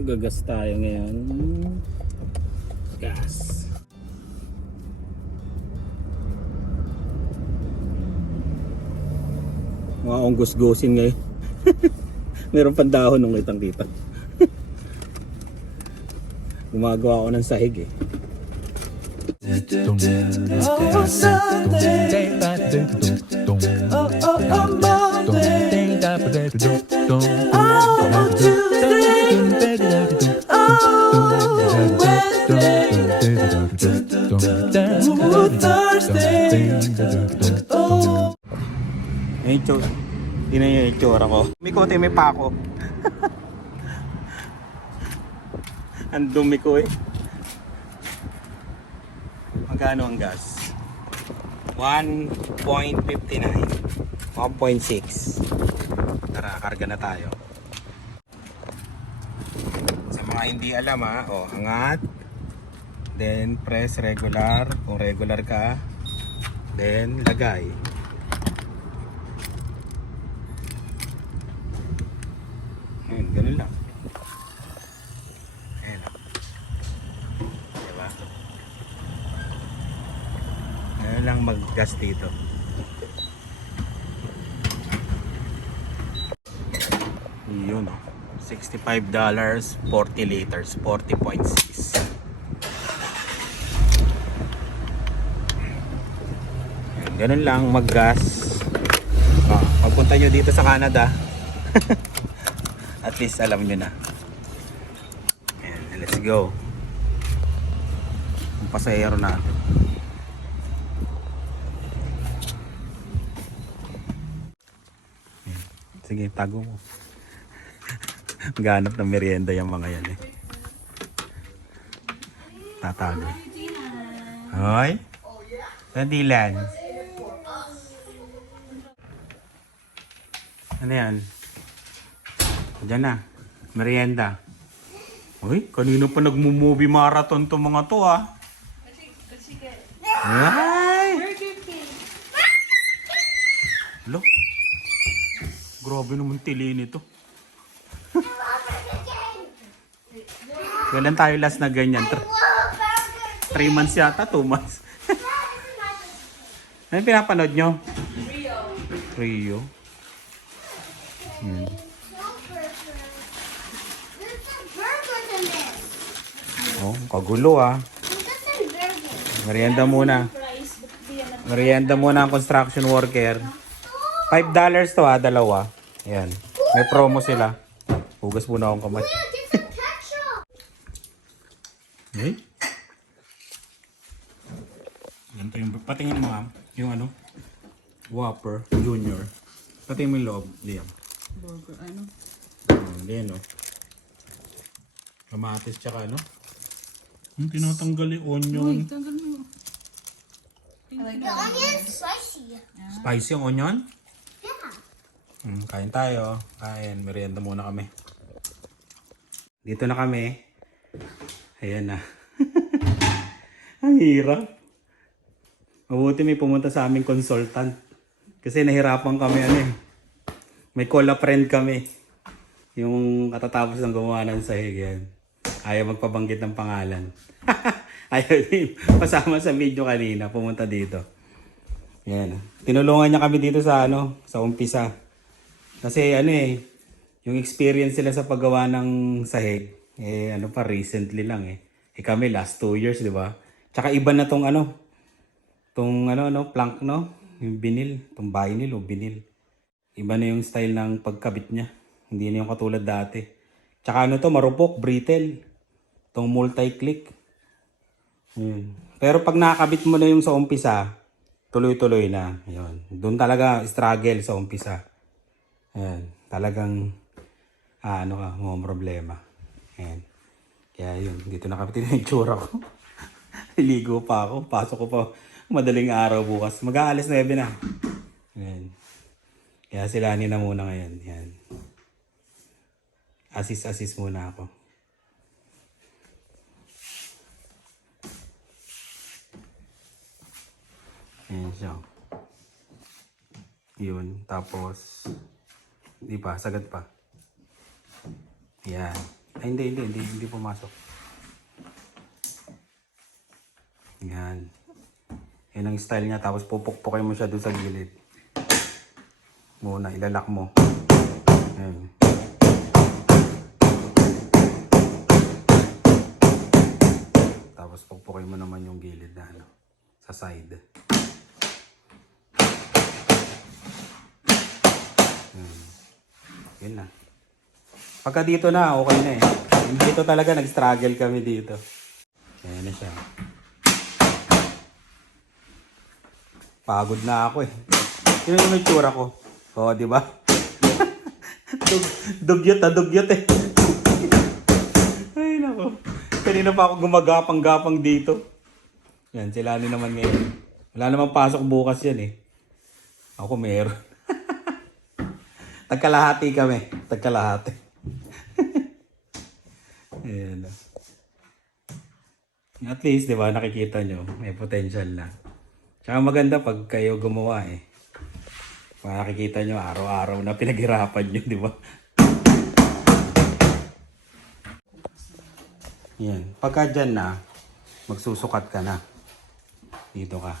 Gagas tayo ngayon. Gas. Mga unggus-gusin ngayon. Meron pang dahon nung kitang kita. Gumagawa ako ng sahig eh. Oh, Sunday. Oh, Monday. Oh, Tuesday. Oh, Wednesday. Oh, Thursday. Oh. Tingnan niyo yung itsura ko. May kote, may pako. Ang dumi ko eh. Magkano ang gas? 1.59, 1.6. Tara, karga na tayo. Sa mga hindi alam angat. Then press regular, kung regular ka. Then lagay. Ayun, ganun lang. Ayun. Diba? Ganun lang mag-gas dito. Yun $65, 40 liters, 40.6. Ganun lang mag-gas. Pagpunta nyo dito sa Canada, at least alam nyo na. Ayan, let's go. Ang pasahero natin. Ayan. Sige, tago mo. Maghanap ng merienda yung mga yan eh. Tatago. Hoy. Sandilan. Ano yan? Diyan na. Merienda. Uy, kanino pa nagmo-movie marathon to mga to Ay! Lo. Grabe naman tili nito. Kailan tayo last na ganyan? 3 months yata, 2 months. Ano pinapanood nyo? Rio. Oh, kagulo Merienda muna. Merienda muna ang construction worker. $5 to dalawa. Ayan. May promo sila. Hugas muna akong kamay. Eh? Ganito yung, patingin mo yung Whopper Junior. Patingin mo yung loob, Liam. Burger, Liam, kamatis tsaka tinatanggal yung onion. Uy, tanggal mo. The onion is spicy. Spicy yung onion? Yeah. Kain tayo. Kain, merienda muna kami. Dito na kami. Ayan na. Ang hirap. Mabuti may pumunta sa aming consultant. Kasi nahirapan kami May call a friend kami. Yung katatapos ng gumawa ng sahig yan. Ayaw magpabanggit ng pangalan. Ayaw din. Pasama sa video kanina. Pumunta dito. Yan. Tinulungan niya kami dito sa sa umpisa. Kasi yung experience sila sa paggawa ng sahig. Recently lang kami last 2 years, di ba? Tsaka iba na tong plank, yung vinyl, tong vinyl o vinyl. Iba na yung style ng pagkabit niya. Hindi na yung katulad dati. Tsaka marupok, brittle. Tong multi-click. Pero pag nakakabit mo na yung sa umpisa, tuloy-tuloy na. Ayun. Doon talaga struggle sa umpisa. Ayan. Talagang mga problema. Ayan. Kaya yun, dito nakapitin yung tsura ko. Iligo pa ako. Pasok ko pa madaling araw bukas. Mag-aalis 9 na. Ayan. Kaya silanin na muna ngayon. Ayan. Assist muna ako. Ayan siya. Yun. Tapos, di pa, sagad pa. Ayan. Ay, hindi pumasok. Yan. Yan ang style niya. Tapos pupukpukin mo siya doon sa gilid. Muna, ilalak mo. Yan. Tapos pukpukin mo naman yung gilid na ano, sa side. Yun na. Pagka dito na, okay na eh. Dito talaga nag-struggle kami dito. Ayan na siya. Pagod na ako eh. Yun yung may tsura ko. Oo, di ba? Dugyot eh. Ay, nako. Kanina pa ako gumagapang-gapang dito. Yan, sila naman ngayon. Wala namang pasok bukas yan eh. Ako meron. Tagkalahati kami. Tagkalahati. Ayan. At least, di ba, nakikita nyo, may potential na. Tsaka maganda pag kayo gumawa eh. Makikita nyo, araw-araw na pinaghirapan nyo, di ba? Yan. Pagka dyan na, magsusukat ka na. Dito ka.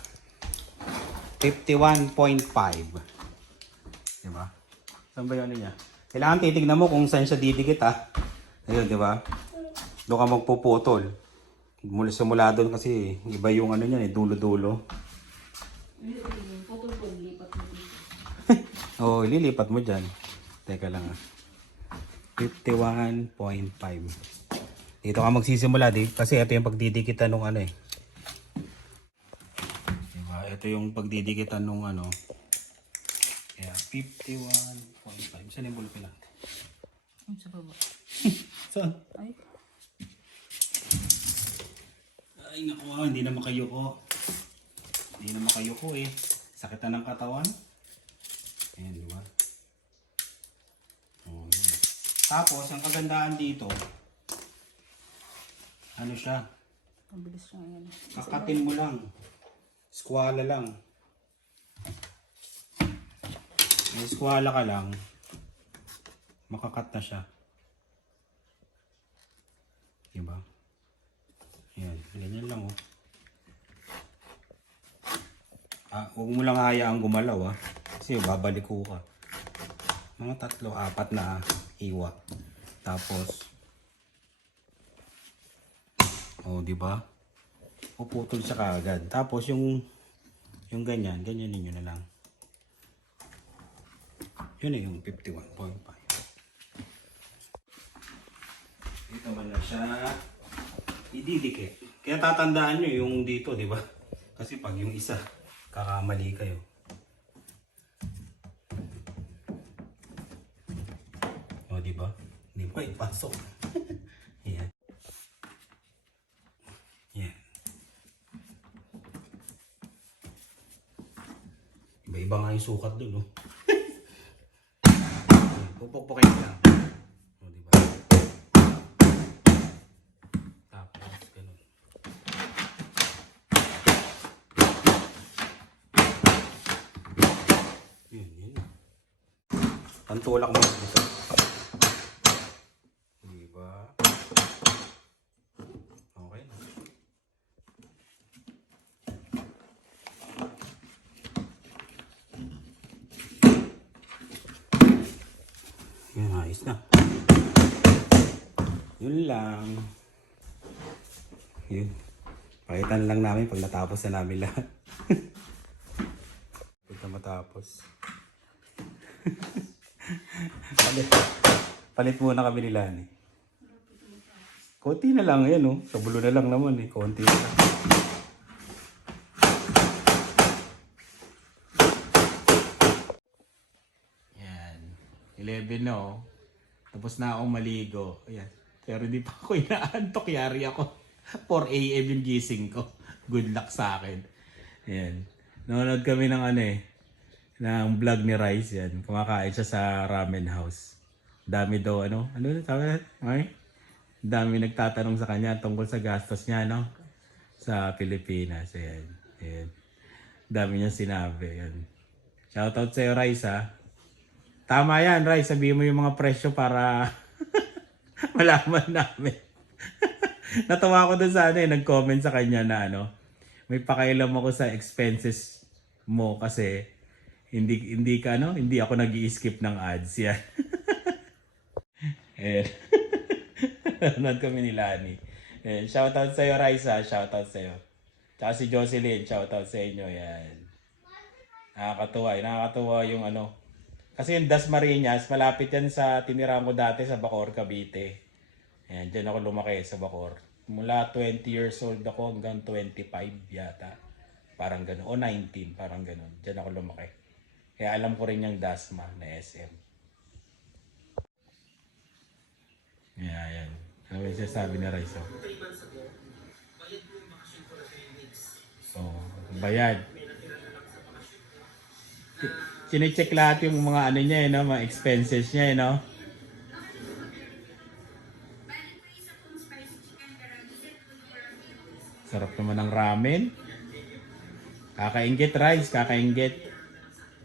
51.5. Di ba? Saan ba yun niya? Kailangan titignan mo kung saan siya didikit ha. Ayun, di ba? Doon ka magpuputol. Simula doon kasi iba yung ano niyan eh, dulo-dulo. Oo, ililipat mo dyan. Teka lang ha. 51.5. Dito ka magsisimula dito kasi ito yung pagdidikitan nung ano eh. Diba? Ito yung pagdidikitan nung ano. Kaya 51.5. Saan yung bulpin natin? Sa baba. Saan? Ay. Ay naku, hindi na makayuko. Hindi na makayuko eh. Sakit na ng katawan. Ayan, di ba? Oh, yun. Tapos, ang kagandahan dito, ano siya? Mabilis siya ngayon. Kakatin mo lang. Squala lang. May squala ka lang, makakat na siya. Diba? Ayan, ganyan lang oh. Huwag mo lang hayaang gumalaw ah. Kasi babalik ko ka. Mga 3-4 na hiwa. Tapos, oh, di ba? Puputol siya kaagad. Tapos yung ganyan ninyo na lang. Yun na yung 51.5. Dito man na siya ididikit. Kaya tatandaan nyo yung dito, di ba? Kasi pag yung isa, kakamali kayo. O, di ba? Hindi mo ipasok. Yan. Yan. Iba-iba nga yung sukat dun, no? Pupukpukin lang. O, di ba? Tapos, ganun. Yun. Pantulak mo dito. Di ba? Okay na. Yun, ayos na. Yun lang. Yun. Pakitan lang namin pag natapos na namin lahat. Pagka matapos. Palit muna kami nila ni. Konti na lang yan oh. Sa bulo na lang naman eh. Konti na lang. Yan. 11 na oh. Tapos na akong maligo. Ayan. Pero di pa ako inaantok. Yari ako. 4 AM yung gising ko. Good luck sa akin. Ayan. Nanonood kami ng ano eh. Ng vlog ni Rice yan. Kumakain siya sa ramen house. Dami daw ano. Ano sabi? Ay? Dami nagtatanong sa kanya tungkol sa gastos niya no. Sa Pilipinas. Ayan. Ayan. Dami niya sinabi. Ayan. Shoutout sa'yo Rice ha. Tama yan Rice. Sabihin mo yung mga presyo para malaman namin. Natawa ko dun sa ano eh, nag-comment sa kanya na ano, may pakailam ako sa expenses mo kasi hindi ka ano, hindi ako nag-i-skip ng ads yan. Eh, nanonood kami ni Lani. Eh, shoutout sa iyo Raisa, shoutout sa iyo. Tsaka si Jocelyn, shoutout sa inyo yan. Nakakatuwa yung ano. Kasi yung Dasmariñas, malapit yan sa tinirahan ko dati sa Bacoor, Cavite. Ayan, dyan ako lumaki sa Bacoor. Mula 20 years old ako hanggang 25 yata. Parang gano'n. O 19, parang gano'n. Dyan ako lumaki. Kaya alam ko rin yung Dasma na SM. Ayan. Ano yung sinasabi ni Raizo? So, bayad. Chinecheck lahat yung mga ano niya, no? Mga expenses niya, no? Sarap naman ng ramen. Kakainggit, Rice. Kakainggit.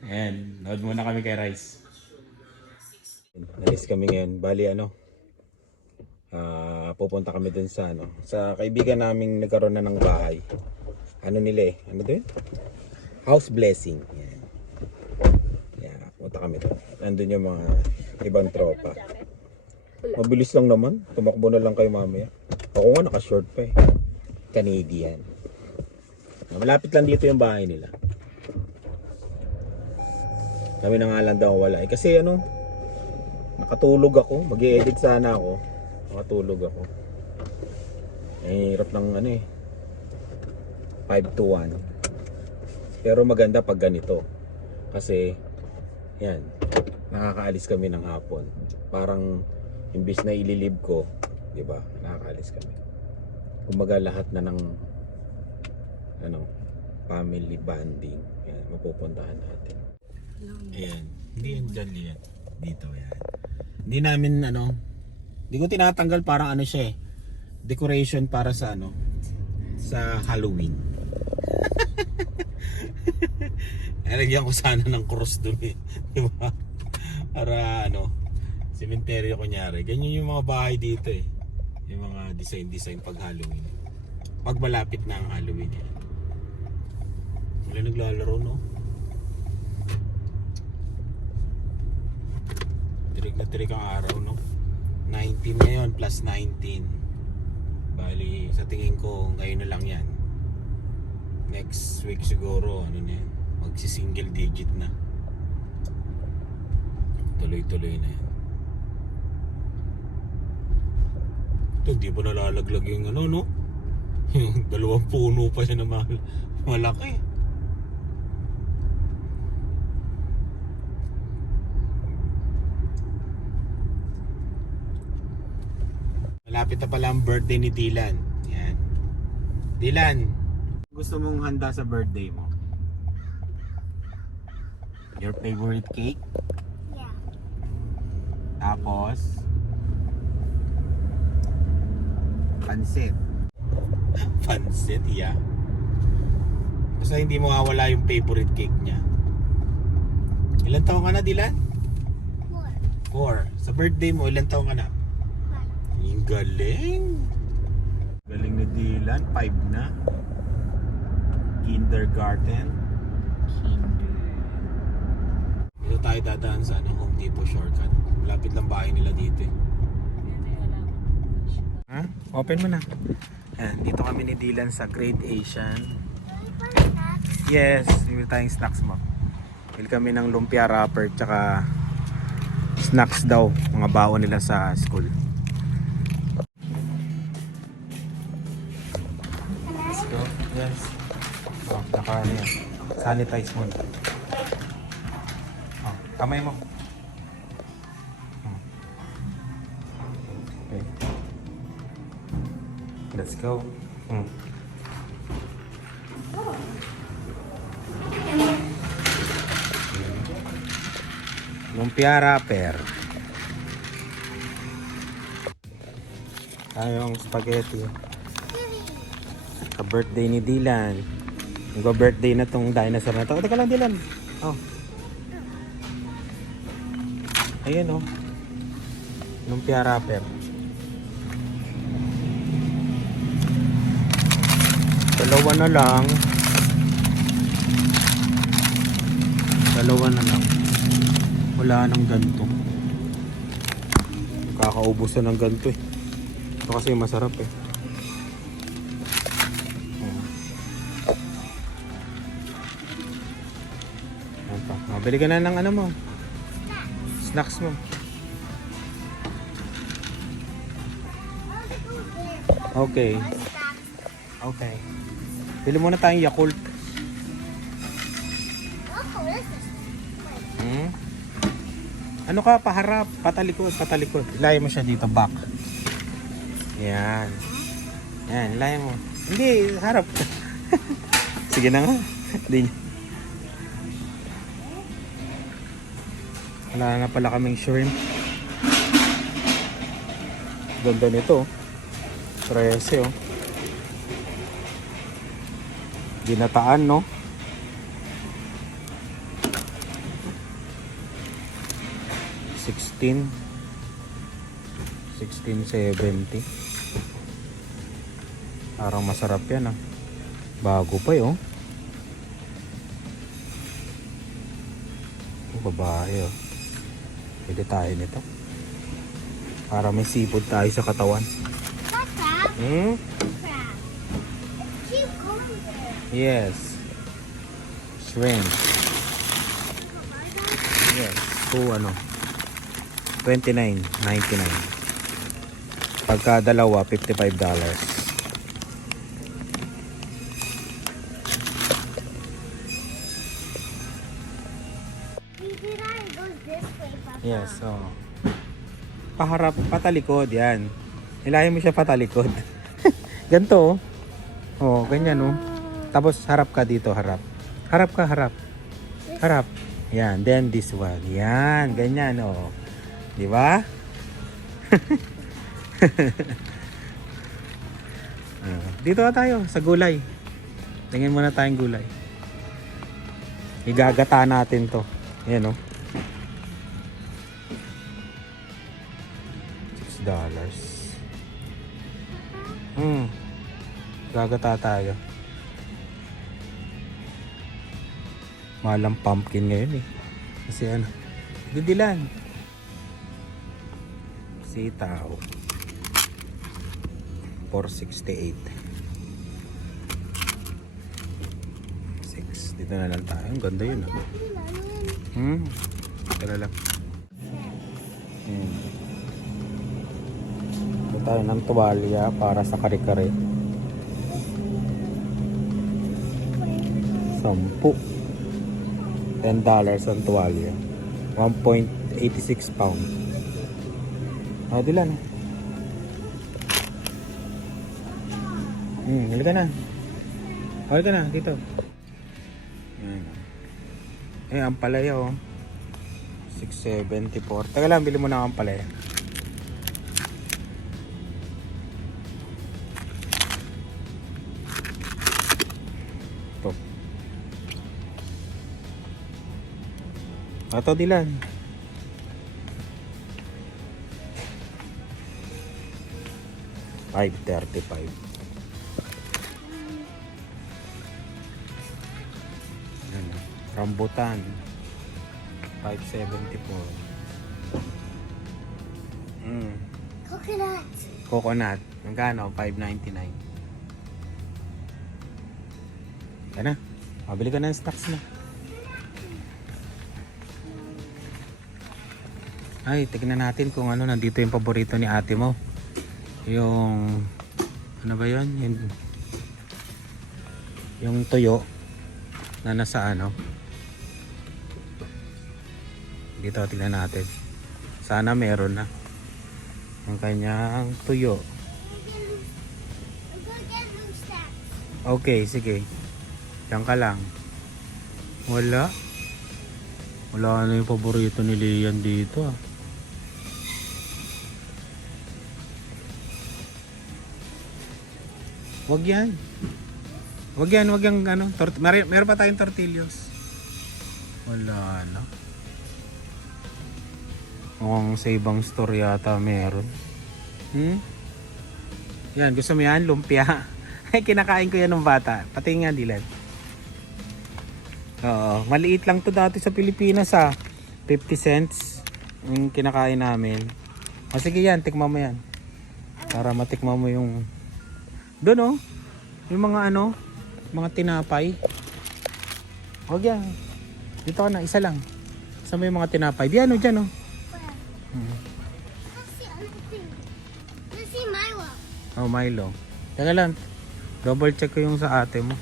Ayan. Nood muna kami kay Rice. Alis kami ngayon. Bali, ano? Pupunta kami dun sa, ano? Sa kaibigan naming nagkaroon na ng bahay. Ano nila eh? Ano dun? House blessing. Ayan. Ayan. Punta kami dun. Nandun yung mga ibang tropa. Mabilis lang naman. Tumakbo na lang kayo mamaya. Ako nga naka-short pa eh. Canadian. Malapit lang dito yung bahay nila. Kami na nga lang daw wala. Eh, kasi ano, nakatulog ako. Mag-i-edit sana ako. Nakatulog ako. Eh, hirap ng ano eh. 5 to 1. Pero maganda pag ganito. Kasi, yan. Nakakaalis kami ng hapon. Parang, imbis na ililib ko, di ba? Nakakaalis kami. Kumbaga lahat na ng ano, family bonding. Yan, mapupuntahan natin. Ayan. Hindi yan dyan yan. Dito yan. Hindi namin ano, hindi ko tinatanggal, parang ano siya eh. Decoration para sa ano, sa Halloween. Nalagyan ko sana ng cross dun eh. Di ba? Para ano, sementeryo kunyari. Ganyan yung mga bahay dito eh. Yung mga design pag Halloween. Pag malapit na ang Halloween eh. Wala naglalaro no? Tirik na tirik ang araw no? 19 ngayon plus 19. Bali sa tingin ko ngayon na lang yan. Next week siguro ano na yan, magsi-single digit na. Tuloy-tuloy na yan. Ito, di ba nalalaglag yung ano, no? Yung 2 puno pa siya na malaki. Malapit na pala ang birthday ni Dylan. Yan. Dylan, gusto mong handa sa birthday mo? Your favorite cake? Yeah. Tapos pansit. Pansit, yeah. Basta hindi mo mawawala yung favorite cake niya. Ilan taon ka na, Dylan? 4. Sa birthday mo, ilan taon ka na? 5. Yung galing. Galing ni Dylan, 5 na. Kindergarten. Dito tayo dadaan sa Home Depot shortcut. Malapit lang bahay nila dito eh. Ha? Open mo na. Ayan, dito kami ni Dylan sa Great Asian. Yes, bibili tayong snacks mo. Bili kami ng lumpia wrapper tsaka snacks daw, mga baon nila sa school. Let's go. Yes. Oh, naka ano yan. Sanitize mo. Oh, kamay mo. Okay. Let's go. Lumpia wrapper. Tayong spaghetti. Ka-birthday ni Dylan. Nag-birthday na tong dinosaur na to. Teka lang, Dylan. Oh. Ayan oh. Lumpia wrapper. Dalawa na lang. Dalawa na lang. Wala nang ganito. Kakaubusan ng ganito eh. Ito kasi masarap eh. Ayan pa. Bili ka na ng ano mo. Snacks mo. Okay. Okay. Bili muna tayong Yakult. Oh, this is Hmm? Ano ka? Paharap. Patalikod. Patalikod. Ilaya mo siya dito. Back. Yan. Yan. Ilaya mo. Hindi. Harap. Sige na nga. Hindi. Wala na pala kaming shrimp. Ganda nito. 13 oh. Ginataan no. $16.70. Parang masarap yan ah. Bago pa oh. Babae oh. Pwede tayo nito. Para may seafood tayo sa katawan. not crab. Hmm? Crab. Keep going there. Yes. Shrimp. Yes. So ano? $29.99. Pagka dalawa, $55. It goes this way, Papa. Yes, so. Paharap, patalikod, yan. Hilahin mo siya patalikod. Ganito, oh. Oh, ganyan, oh. Tapos, harap ka dito, harap. Harap ka, harap. Harap. Yan, then this one. Yan, ganyan, oh. Di ba? Dito na tayo, sa gulay. Tingin muna tayong gulay. Igagata natin to. Yan, oh. $6. Gagata tayo. Mahal ang pumpkin ngayon eh. Kasi ano, didilan. Sitaw. $4.68. 6. Dito na lang tayo. Ang ganda yun ah. Tara lang. Ito tayo ng tuwalya para sa kare-kare. 10. $10 ang tuwalya. 1.86 pound. O, dilan. Halika na. Halika na, dito. Eh, ang palaya oh. $6.74. Taga lang, bili mo na ang palaya. Ito. Ito, dilan. $5.35. Rambutan $5.74. Coconut. Coconut magkano? $5.99. Yan na, mabili ka na ng stocks mo. Ay, tignan natin kung ano nandito yung paborito ni ate mo. Yung ano ba yun? Yung tuyo na nasa ano. Dito, tignan natin. Sana meron na ang kanyang tuyo. I'm gonna get blue stacks. Okay, sige. Diyan ka lang. Wala. Wala na yung paborito ni Lian dito ah. Wag yan. Wag yan, wag yung ano. Meron pa tayong tortillos. Wala na. Mukhang sa ibang store yata meron. Yan, gusto mo yan? Lumpia. Kinakain ko yan ng bata. Pati nga Dylan. Oo, maliit lang to dati sa Pilipinas 50 cents yung kinakain namin. O sige yan, tikman mo yan. Para matikman mo yung doon yung mga mga tinapay. Huwag yan. Dito ka na, isa lang. Saan mo yung mga tinapay? Diyan dyan Let's see other thing. Let's see Milo. Oh, Milo. Teka lang. Double check ko yung sa ate mo.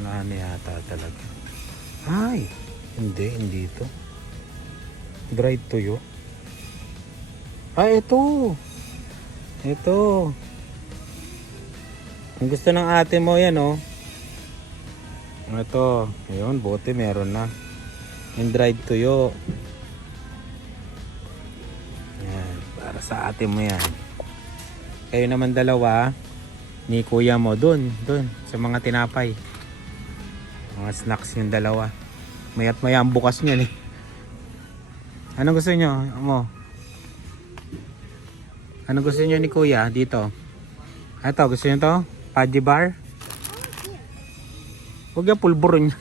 Wala na yata talaga. Ay! Hindi ito. Dried tuyo. Ay, ito! Ito. Ang gusto ng ate mo yan, Ito. Ayun, bote meron na. Yung dried tuyo. Yan. Para sa ate mo yan. Kayo naman dalawa, ni kuya mo, dun, sa mga tinapay. Mga snacks yung dalawa. Mayat maya ang bukas niyan Anong gusto nyo? Anong gusto nyo ni kuya dito? Ito, gusto nyo to? Fudgy bar? Huwag yung pulburo niya.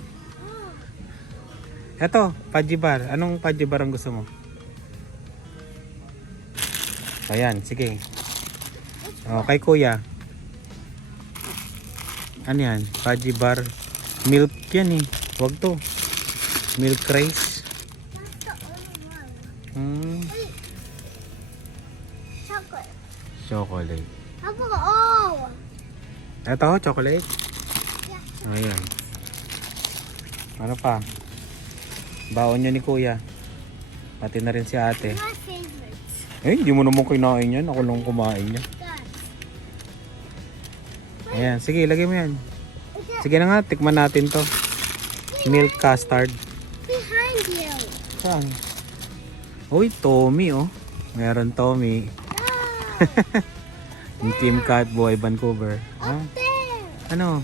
Ito, fudgy bar. Anong fudgy bar ang gusto mo? Ayan, sige. Okay, kuya. Ano yan? Fudgy bar. Milk yan Huwag to. Milk rice. That's the only one. Chocolate. Chocolate. How about Ito, chocolate. Yeah. Ayan. Ano pa? Baon niya ni kuya. Pati na rin si ate. My favorites. Hindi mo naman kinain yan. Ako lang kumain yan. God. Ayan, sige, lagay mo yan. Is that Sige na nga, tikman natin to. Milk custard. behind you? Saan? Uy, Tommy Meron Tommy. Ah, Yung Kim Kat, Boy Vancouver. up there. Ano?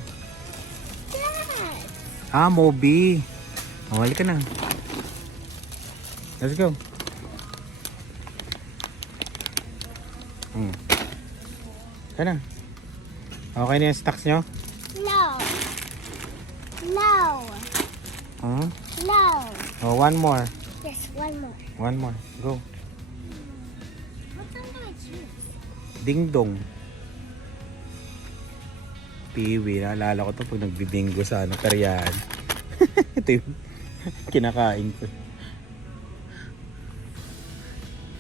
Dad. Moby. Halik ka na. Let's go. Ka na. Okay na yung stocks nyo? No. No. No. Oh, one more. Yes, one more. One more. Go. What time do I choose? Ding dong. Piwi. Naalala ko to pag nagbibingo sa karyaan. Ito yung kinakain ko.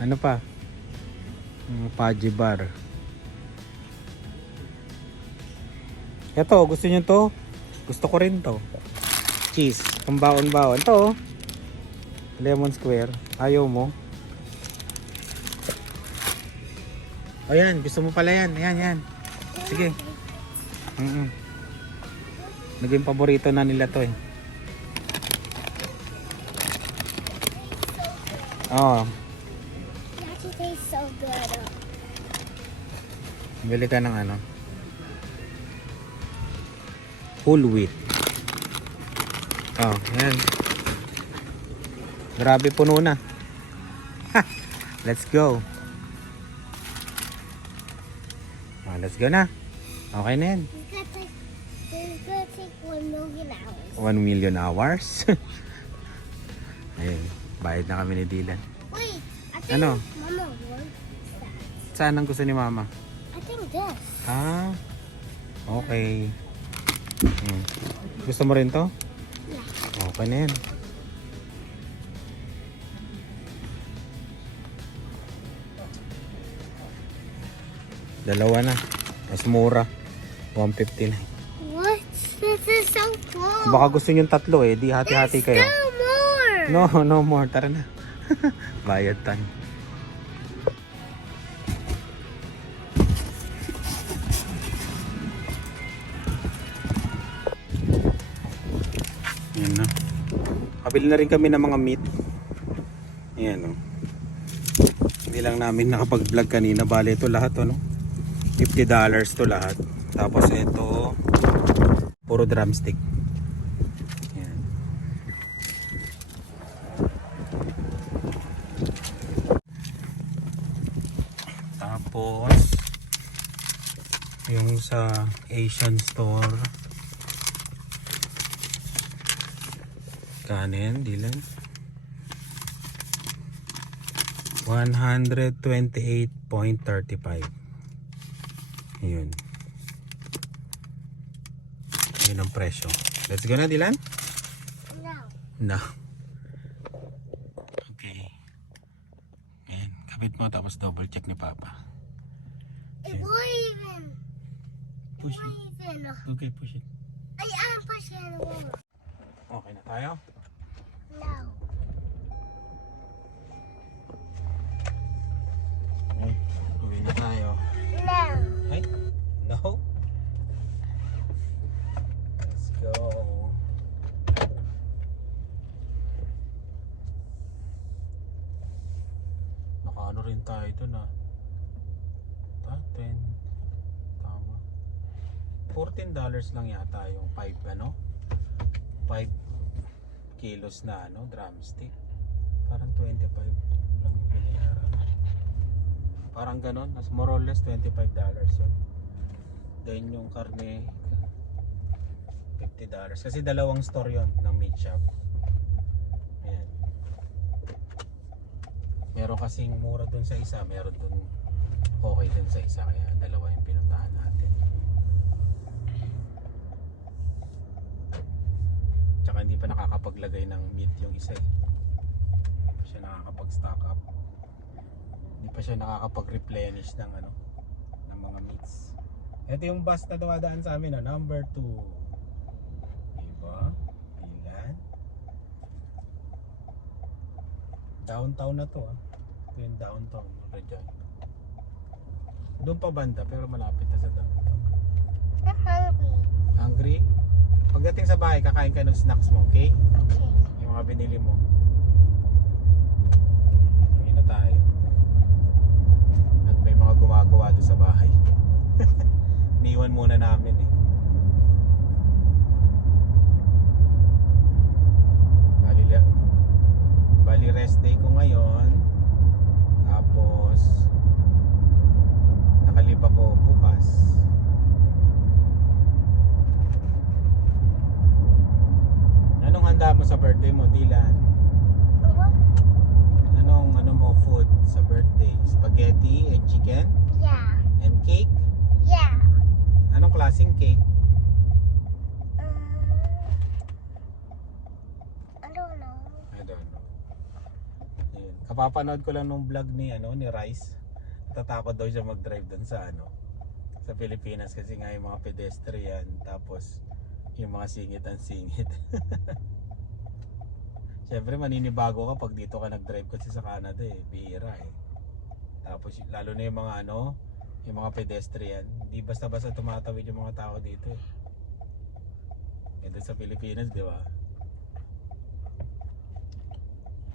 Ano pa? Fudgy bar. Ito, gusto nyo to? Gusto ko rin to. Cheese. Pambaon-baon. Ito Lemon square. Ayaw mo? Ayan, gusto mo pala yan. Ayan. Sige. Naging paborito na nila to Oh, It actually tastes so good. bili ka ng whole wheat. Oh, ayan. Grabe puno na. Let's go. Oh, let's go na. Okay na yan. It's gonna take 1 million hours. 1 million hours. Ayun, bayad na kami ni Dylan. Wait, I think Ano? Mama wants that. Saan ang gusto ni Mama? I think this. Okay. Gusto mo rin to? Yeah. Okay na yan. Dalawa na. Mas mura. 159. What? This is so cool. Baka gusto nyo tatlo di hati-hati kayo. Still more. No more. Tara na. Bayad tayo. Yan na. Kabili na rin kami ng mga meat. Ayan Hindi lang namin nakapag-vlog kanina. Bale ito lahat $50 to lahat. Tapos ito puro drumstick. Ayan. Tapos Yung sa Asian store. Kanin, Dylan. 128.35. Yun. Yun ang presyo. Let's go na, Dylan? No. No. Okay. Ayan, kapit mo tapos double check ni Papa. It won't even. Push it. Won't even. Okay, push it. I am pushing the wall. Okay na tayo. No. Okay, uwi na tayo. No. Ay, no. Let's go. Nakaano rin tayo dun ah. 10. Tama. $14 lang yata yung 5 ano? 5 kilos na ano, drumstick. Parang 25 lang yung binayaran. Parang ganon, as more or less $25 yun. Then yung karne $50. Kasi dalawang store yun ng meat shop. Ayan. Meron kasing mura dun sa isa, meron dun okay dun sa isa. Kaya dalawa yung pinuntahan natin. Tsaka hindi pa nakakapaglagay ng meat yung isa eh. Hindi pa siya nakakapag-stock up. Hindi pa siya nakakapag-replenish ng ano, ng mga meats. Ito yung bus na dumadaan sa amin, number 2. Diba? Ilan? Downtown na to ah. Ito yung downtown, Regina. Doon pa banda pero malapit na sa downtown. I'm hungry. Hungry? Pagdating sa bahay, kakain ka ng snacks mo, okay? Okay. Yung mga binili mo. Uwi na tayo. At may mga gumagawa doon sa bahay. Niwan muna namin eh. Bali rest day ko ngayon. Tapos nakalib ako bukas. Anong handa mo sa birthday mo, Dylan? What? Ano mo food sa birthday? Spaghetti and chicken Yeah. and cake? Yeah. Anong klaseng cake? I don't know. I don't know. Yun. Kapapanood ko lang nung vlog ni Rice. Natatakot daw siya mag-drive doon sa sa Pilipinas kasi nga yung mga pedestrian tapos yung mga singit. Siyempre maninibago ka pag dito ka nag-drive kasi sa Canada eh, bihira eh. Tapos lalo na yung mga yung mga pedestrian, hindi basta-basta tumatawid yung mga tao dito eh. Eh doon sa Pilipinas, di ba?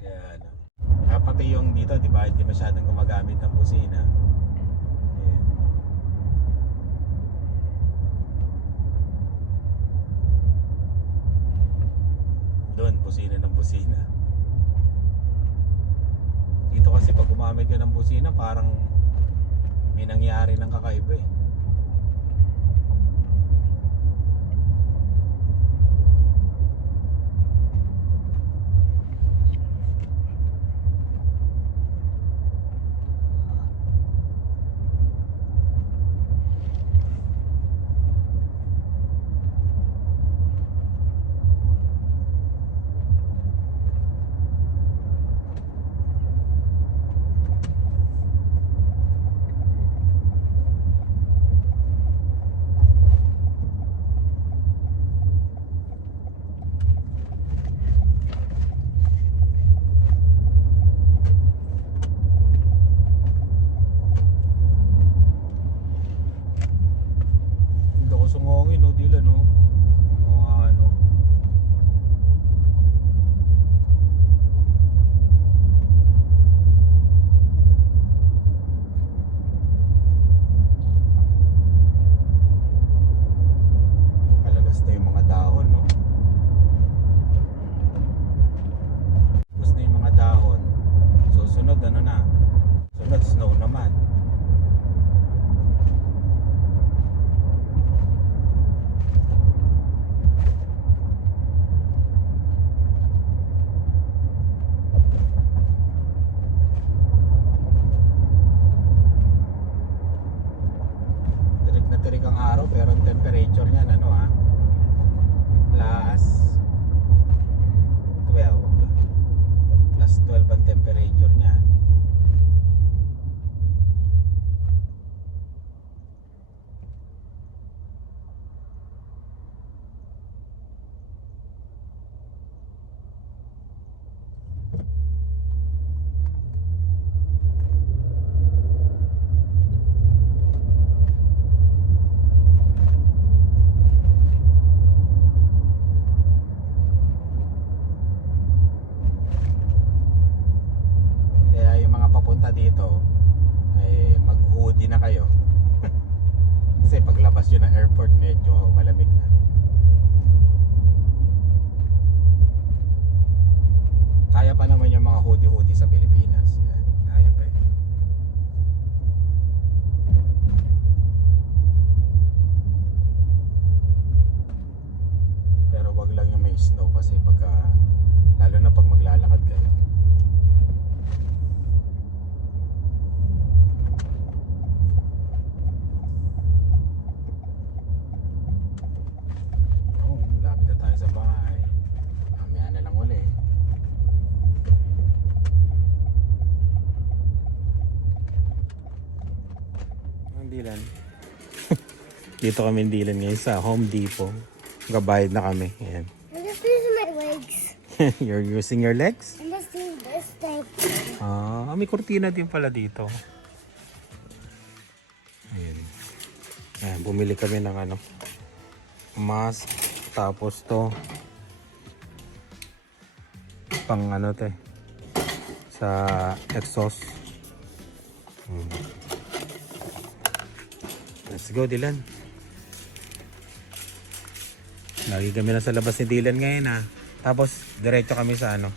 Kaya pati yung dito, di ba, hindi masyadong gumagamit ng busina. Ayan. Doon, busina ng busina. Dito kasi pag gumamit ka ng busina, parang may nangyari ng kakaiba eh. Hindi ako sumungin, no, Dylan, no? Mga palagas na yung mga dahon, no? Tapos na yung mga dahon. Susunod, sunod, snow naman. dito, ay mag-hoodie na kayo. Kasi paglabas yun ng airport, medyo malamig na. Kaya pa naman yung mga hoodie-hoodie sa Pilipinas. Yan, kaya pa yun. Pero wag lang yung may snow kasi pagka, lalo na pag maglalakad kayo. Oo, lapit na tayo sa bahay. Mamaya na lang uli. Ang Dilan. Dito kami ng Dilan ngayon sa Home Depot. Gabayad na kami. Ayan. I'm just using my legs. You're using your legs? I'm just doing this thing. May kurtina din pala dito. Ayan. Ayan, bumili kami ng ano, mask. Tapos to, pang ano te, sa exhaust. Let's go, Dylan. Lagi kami na sa labas ni Dylan ngayon ha. Tapos diretso kami sa ano,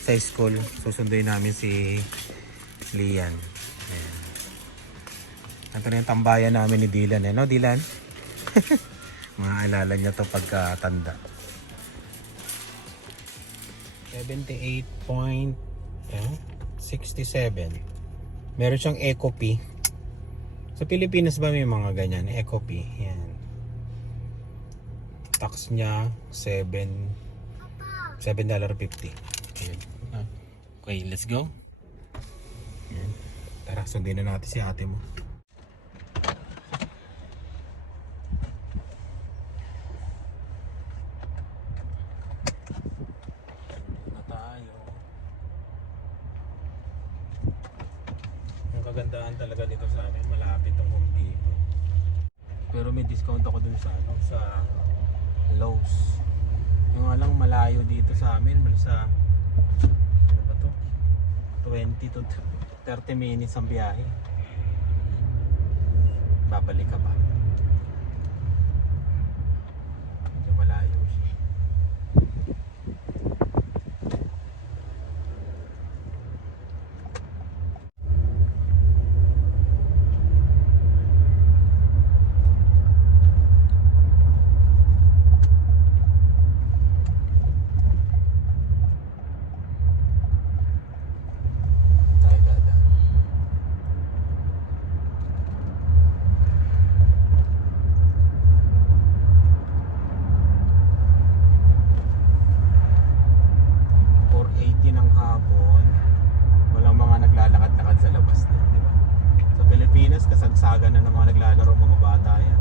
sa school. Susunduin namin si Lian. Ayan. Ito na yung tambayan namin ni Dylan, no Dylan? Maaalala niya to pagkatanda. 78.67. Meron siyang Eco-P. Sa Pilipinas ba may mga ganyan? Eco-P. Yan. Tax niya $7.50. Ayan. Okay, let's go. Ayan. Tara, sundin na natin si ate mo. Na tayo. Ang kagandahan talaga dito sa amin, malapit ang Home Depot. Pero may discount ako dun sa ano, sa Lowe's. Yung alang malayo dito sa amin, sa ano ba to? 20 to 30 minutes ang biyahe. Babalik ka pa. Medyo malayo siya. Tayo dadaan. ng hapon, walang mga naglalakad-lakad sa labas din, di ba? Sa Pilipinas, kasagsagan na ng mga naglalaro mga bata yan.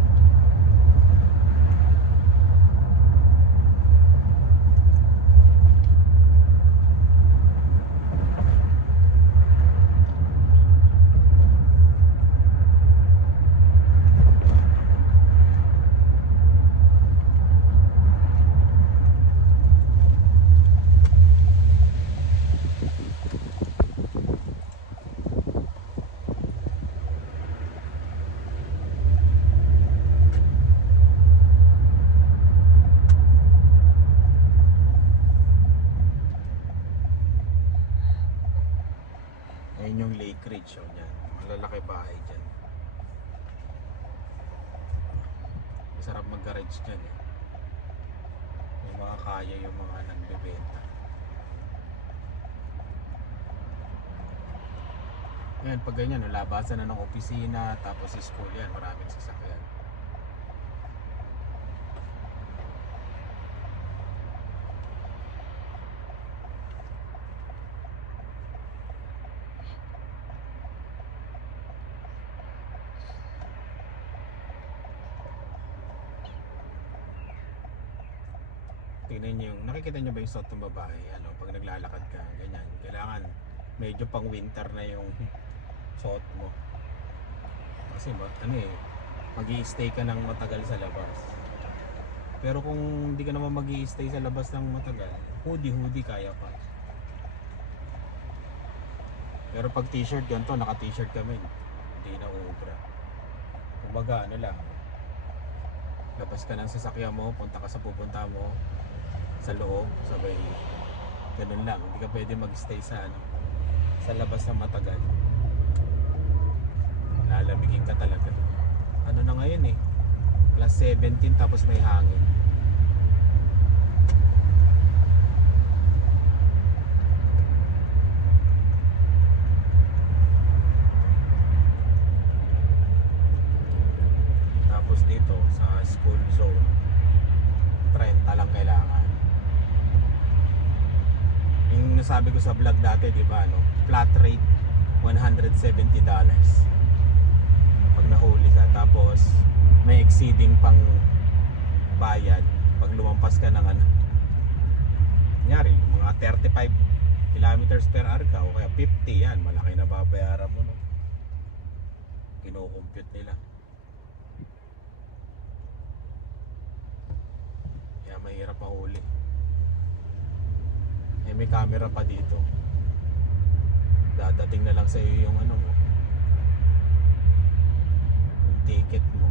Ayun yung Lake Ridge, oh, dyan. Malalaki bahay dyan. Masarap mag-garage dyan, eh. May mga kaya yung mga nagbebenta. Yan, pag ganyan, no, labasan na ng opisina, tapos school yan, maraming sasakyan. Tingnan nyo yung, nakikita nyo ba yung suot ng babae? Ano, pag naglalakad ka, ganyan. Kailangan medyo pang winter na yung suot mo. Kasi ano eh, mag-i-stay ka ng matagal sa labas. Pero kung hindi ka naman mag-i-stay sa labas ng matagal, hoodie kaya pa. Pero pag t-shirt ganito, naka-t-shirt kami, hindi na ubra. Kumbaga ano lang, labas ka ng sasakyan mo, punta ka sa pupunta mo, sa loob, sabay, ganun lang. Hindi ka pwede mag-stay sa ano, sa labas na matagal. Lalamigin ka talaga. Ano na ngayon eh, plus 17 tapos may hangin. Tapos dito sa school zone 30 lang kailangan. Yung nasabi ko sa vlog dati, di ba, no? Flat rate $170 pag nahuli ka, tapos may exceeding pang bayad pag lumampas ka ng ano, kunyari mga 35 kilometers per hour ka o kaya 50, yan malaki na babayaran mo, no? Kino-compute nila. Kaya mahirap mahuli. Eh may camera pa dito, dadating na lang sa iyo yung ano mo, yung ticket mo.